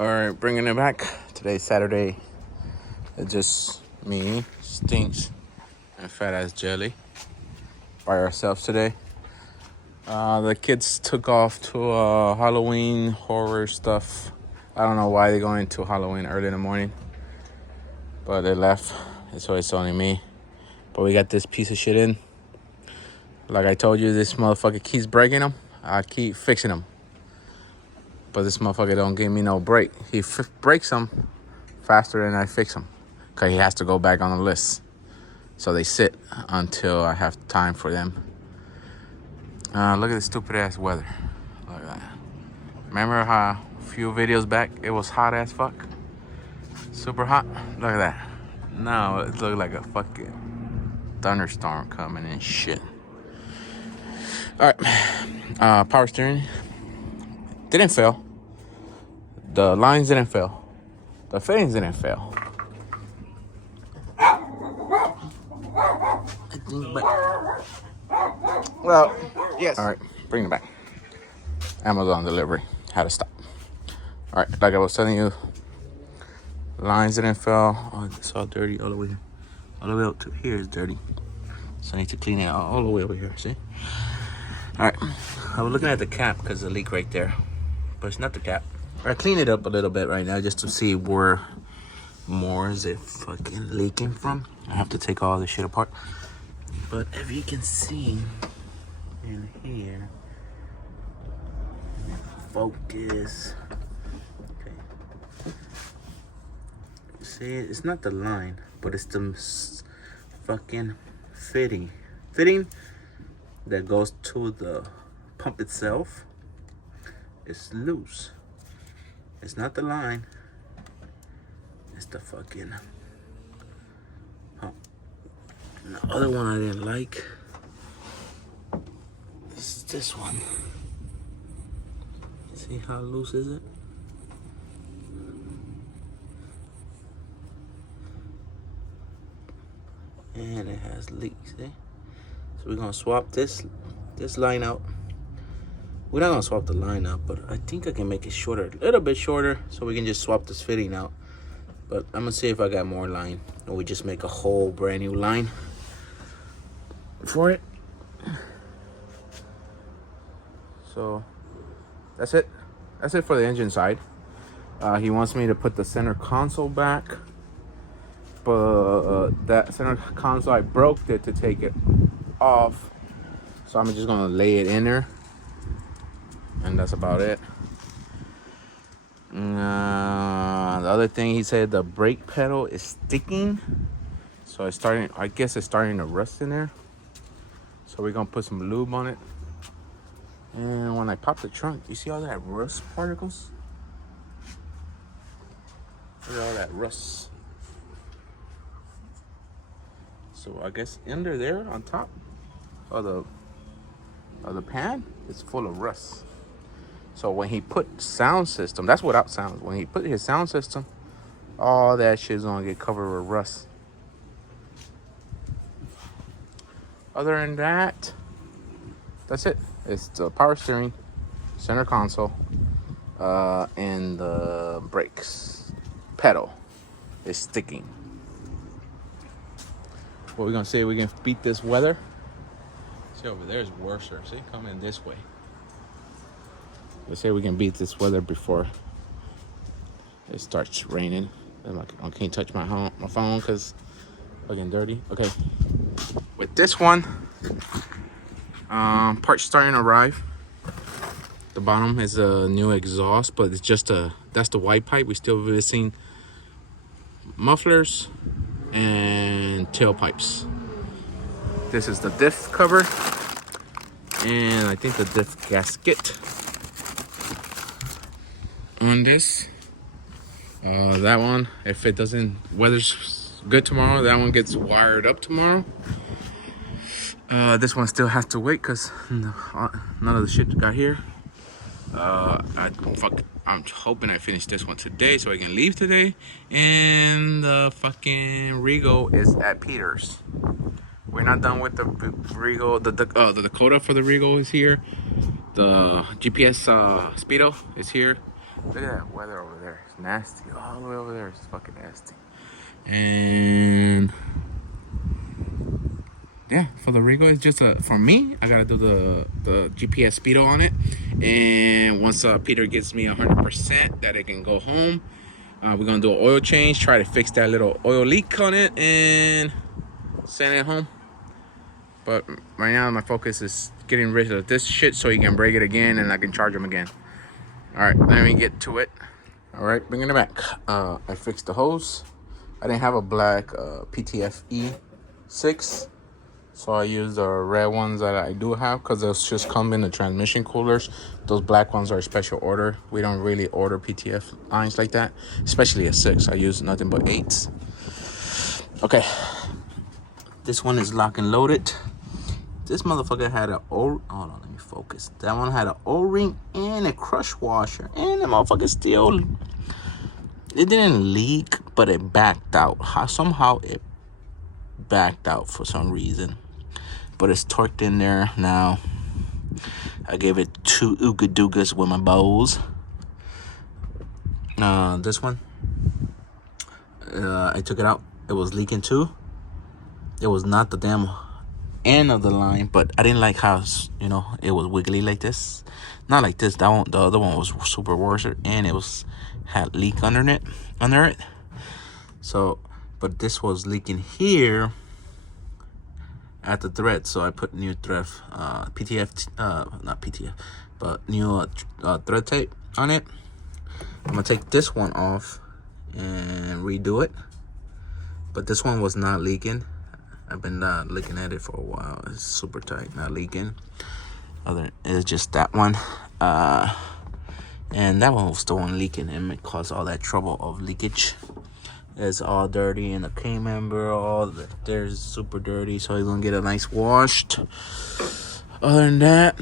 All right, bringing it back. Today's Saturday. It's just me, Stinks, and Fat Ass Jelly by ourselves today. The kids took off to Halloween horror stuff. I don't know why they're going to Halloween early in the morning, but they left. So it's only me. But we got this piece of shit in. Like I told you, this motherfucker keeps breaking them. I keep fixing them. But this motherfucker don't give me no break. He breaks them faster than I fix them. Because he has to go back on the list. So they sit until I have time for them. Look at this stupid ass weather. Look at that. Remember how a few videos back it was hot as fuck? Super hot? Look at that. Now it looks like a fucking thunderstorm coming and shit. Alright. Power steering. Didn't fail. The lines didn't fail. The fittings didn't fail. Well, yes. All right, bring it back. Amazon delivery. Had to stop. All right, like I was telling you, lines didn't fail. Oh, it's all dirty all the way here. All the way up to here is dirty. So I need to clean it all the way over here, see? All right, I was looking at the cap because the leak right there. But it's not the cap. I clean it up a little bit right now just to see where more is it fucking leaking from. I have to take all this shit apart. But if you can see in here, focus. Okay. See, it's not the line, but it's the fucking fitting that goes to the pump itself. It's loose. It's not the line. It's the fucking pump. And the other one I didn't like. This is this one. See how loose is it? And it has leaks, eh? So we're gonna swap this line out. We're not gonna swap the line out, but I think I can make it shorter, a little bit shorter, so we can just swap this fitting out. But I'm gonna see if I got more line, or we just make a whole brand new line for it. So that's it. That's it for the engine side. He wants me to put the center console back, but that center console, I broke it to take it off, so I'm just gonna lay it in there. And that's about it. The other thing he said, the brake pedal is sticking. So it's starting, I guess it's starting to rust in there. So we're gonna put some lube on it. And when I pop the trunk, you see all that rust particles? Look at all that rust. So I guess under there on top of the pan, it's full of rust. So when he put sound system, that's without sound. When he put his sound system, all that shit's gonna get covered with rust. Other than that, that's it. It's the power steering, center console, and the brakes. Pedal is sticking. What we're gonna say, we can beat this weather. See over there is worse. See, coming this way. Let's say we can beat this weather before it starts raining. I can't touch my phone because it's looking dirty. Okay. With this one, parts starting to arrive. The bottom is a new exhaust, but it's just that's the white pipe. We're still missing mufflers and tailpipes. This is the diff cover, and I think the diff gasket on this. That one, if it doesn't, weather's good tomorrow, that one gets wired up tomorrow. This one still has to wait because none of the shit got here. I'm hoping I finish this one today so I can leave today. And the fucking Regal is at Peter's. We're not done with the Regal. The Dakota for the Regal is here. The GPS Speedo is here. Look at that weather over there. It's nasty. All the way over there. It's fucking nasty. And yeah, for the Rigo, it's just for me. I gotta do the GPS speedo on it, and once Peter gets me 100% that it can go home, we're gonna do an oil change. Try to fix that little oil leak on it and send it home. But right now, my focus is getting rid of this shit so he can break it again and I can charge him again. All right, let me get to it. All right, bringing it back. I fixed the hose. I didn't have a black PTF E6, so I used the red ones that I do have because those just come in the transmission coolers. Those black ones are a special order. We don't really order PTF lines like that, especially a 6. I use nothing but 8s. Okay, this one is lock and loaded. This motherfucker had hold on, let me focus. That one had an O-ring and a crush washer, and the motherfucker still, it didn't leak, but it backed out. Somehow it backed out for some reason, but it's torqued in there now. I gave it 2 ooga doogas with my bows. This one, I took it out. It was leaking too. It was not the damn end of the line, but I didn't like how, it was wiggly like this. Not like this. That one, the other one was super worse, and it had leak under it. So, but this was leaking here at the thread, so I put new thread, not PTF, but new thread tape on it. I'm gonna take this one off and redo it, but this one was not leaking. I've been looking at it for a while. It's super tight, not leaking. It's just that one, and that one was the one leaking, and it caused all that trouble of leakage. It's all dirty, and the K-member, there's super dirty, so you're gonna get a nice washed. Other than that,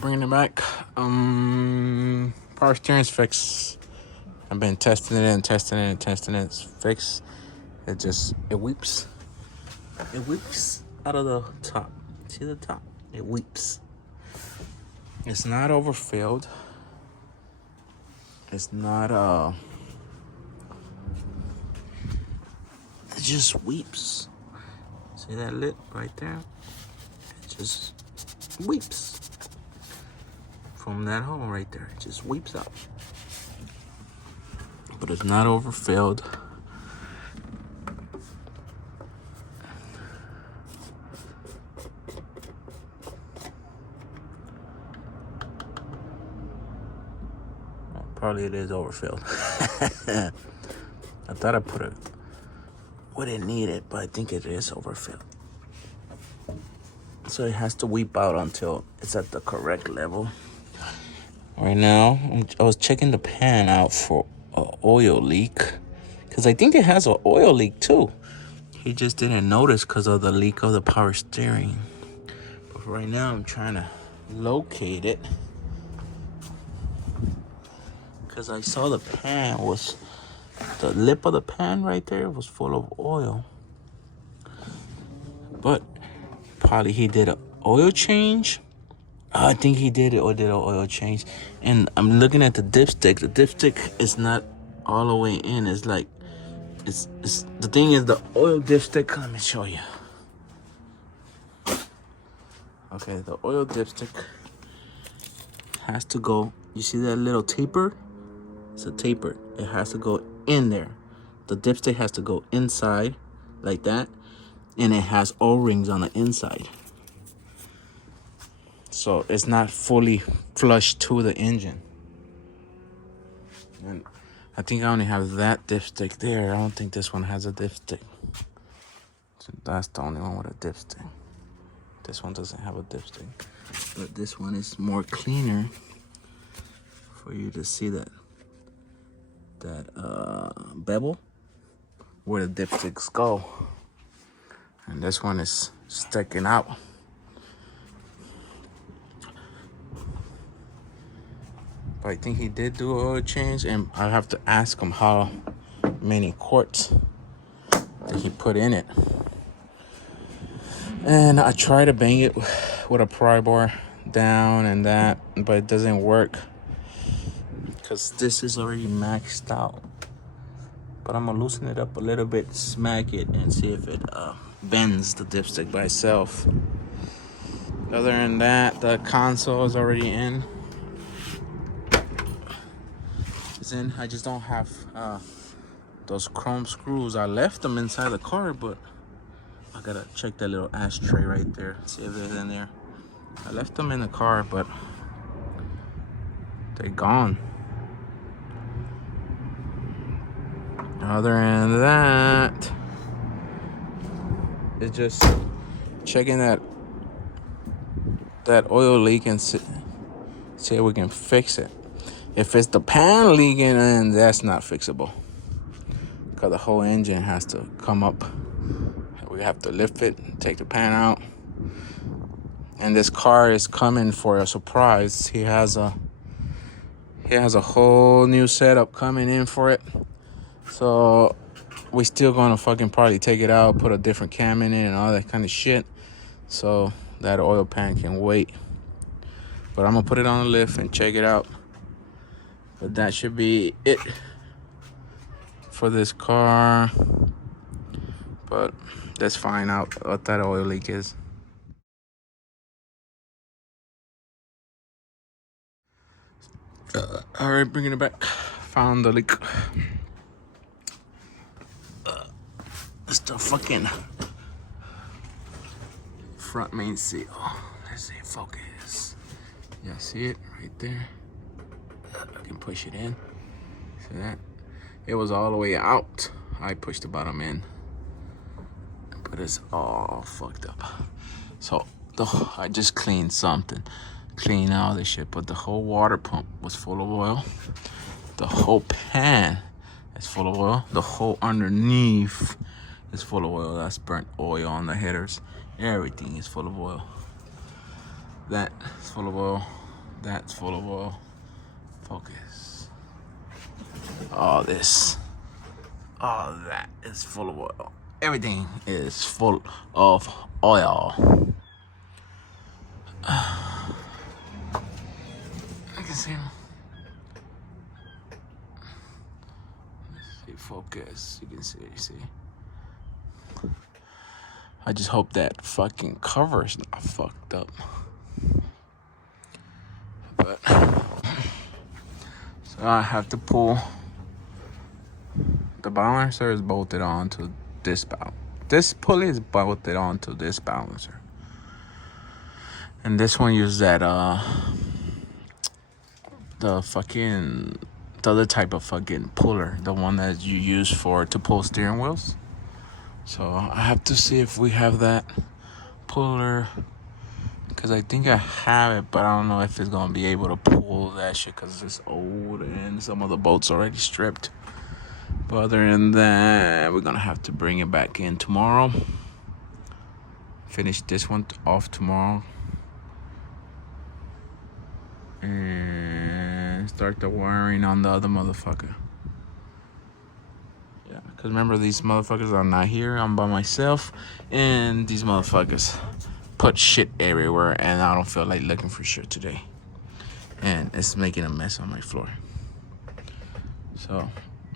bringing it back. Power steering's fixed. I've been testing it. It's fixed. It weeps. It weeps out of the top. See the top? It weeps. It's not overfilled. It's not it just weeps. See that lip right there? It just weeps. From that hole right there, it just weeps out. But it's not overfilled. Probably it is overfilled. I thought I put it what it needed, but I think it is overfilled. So it has to weep out until it's at the correct level. Right now, I was checking the pan out for an oil leak, because I think it has an oil leak too. He just didn't notice because of the leak of the power steering. But right now, I'm trying to locate it, because I saw the lip of the pan right there was full of oil. But probably he did an oil change. I think he did an oil change. And I'm looking at the dipstick. The dipstick is not all the way in. It's like, it's the thing is the oil dipstick. Let me show you. Okay, the oil dipstick has to go. You see that little taper? It's a taper. It has to go in there. The dipstick has to go inside like that. And it has O-rings on the inside. So it's not fully flush to the engine. And I think I only have that dipstick there. I don't think this one has a dipstick. So that's the only one with a dipstick. This one doesn't have a dipstick. But this one is more cleaner for you to see that bevel where the dipsticks go. And this one is sticking out. But I think he did do an oil change, and I have to ask him how many quarts that he put in it. And I try to bang it with a pry bar down and that, but it doesn't work because this is already maxed out. But I'm gonna loosen it up a little bit, smack it, and see if it bends the dipstick by itself. Other than that, the console is already in. It's in. I just don't have those chrome screws. I left them inside the car, but I gotta check that little ashtray right there, see if it's in there. I left them in the car, but they're gone. Other than that, it's just checking that oil leak and see if we can fix it. If it's the pan leaking, then that's not fixable, because the whole engine has to come up. We have to lift it, take the pan out. And this car is coming for a surprise. He has a whole new setup coming in for it. So we still gonna fucking probably take it out, put a different cam in it and all that kind of shit. So that oil pan can wait. But I'm gonna put it on the lift and check it out. But that should be it for this car. But let's find out what that oil leak is. All right, bringing it back. Found the leak. It's the fucking front main seal. Let's see, focus. Yeah, see it right there? I can push it in. See that? It was all the way out. I pushed the bottom in. But it's all fucked up. So I just cleaned something. Clean all this shit, but the whole water pump was full of oil. The whole pan is full of oil. The whole underneath is full of oil. That's burnt oil on the headers. Everything is full of oil. That is full of oil. That's full of oil. Focus. All this. All that is full of oil. Everything is full of oil. I can see him. Let's see, focus. You can see it, you see. I just hope that fucking cover is not fucked up. But so I have to pull. The balancer is bolted onto this bout. This pulley is bolted onto this balancer. And this one uses that the other type of fucking puller, the one that you use to pull steering wheels. So I have to see if we have that puller, because I think I have it, but I don't know if it's gonna be able to pull that shit because it's old and some of the bolts already stripped. But other than that, we're gonna have to bring it back in tomorrow. Finish this one off tomorrow. And start the wiring on the other motherfucker. Yeah, because remember, these motherfuckers are not here. I'm by myself. And these motherfuckers put shit everywhere. And I don't feel like looking for shit today. And it's making a mess on my floor. So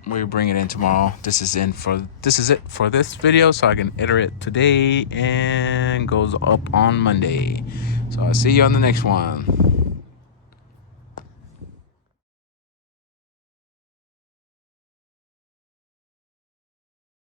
we'll bring it in tomorrow. This is it for this video. So I can edit it today. And goes up on Monday. So I'll see you on the next one.